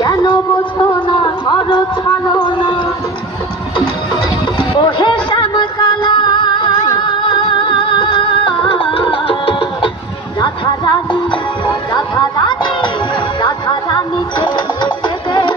কেন বোঝো না করো ছাড়ো না ও হে শ্যামকালা রাধা রানী রাধা রানী রাধা রানী রাধা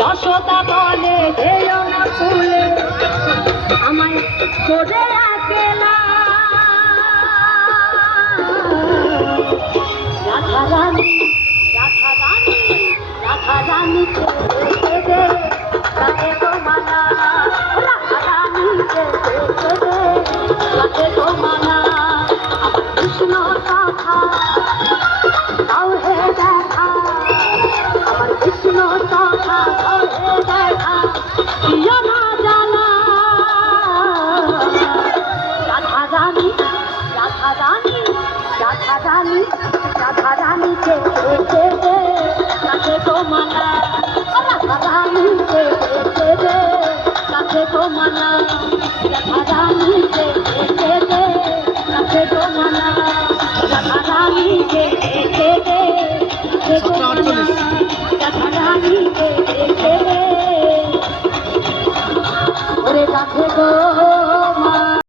যশোদা বলে যেও না ফুলে আমায় করে একলা রাধা রানী রাধা রানী রাধা রানী দে রাধে গো মানা রাধা রানী দে রাধে গো মানা আমার কৃষ্ণ কথা তাও হে দেখা আমার কৃষ্ণ কথা দেখা প্রিয় না জানা রাধা রানী রাধা রানী রাধা রানী রাধা রানী কে দে রাধে গো মানা রাধা রানী কে দে রাধে গো মানা রাধা রানী কে দে রাধে গো মানা রাধা রানী কে দে রাধে গো মানা রাধা রানী কে দে ওরে রাধে গো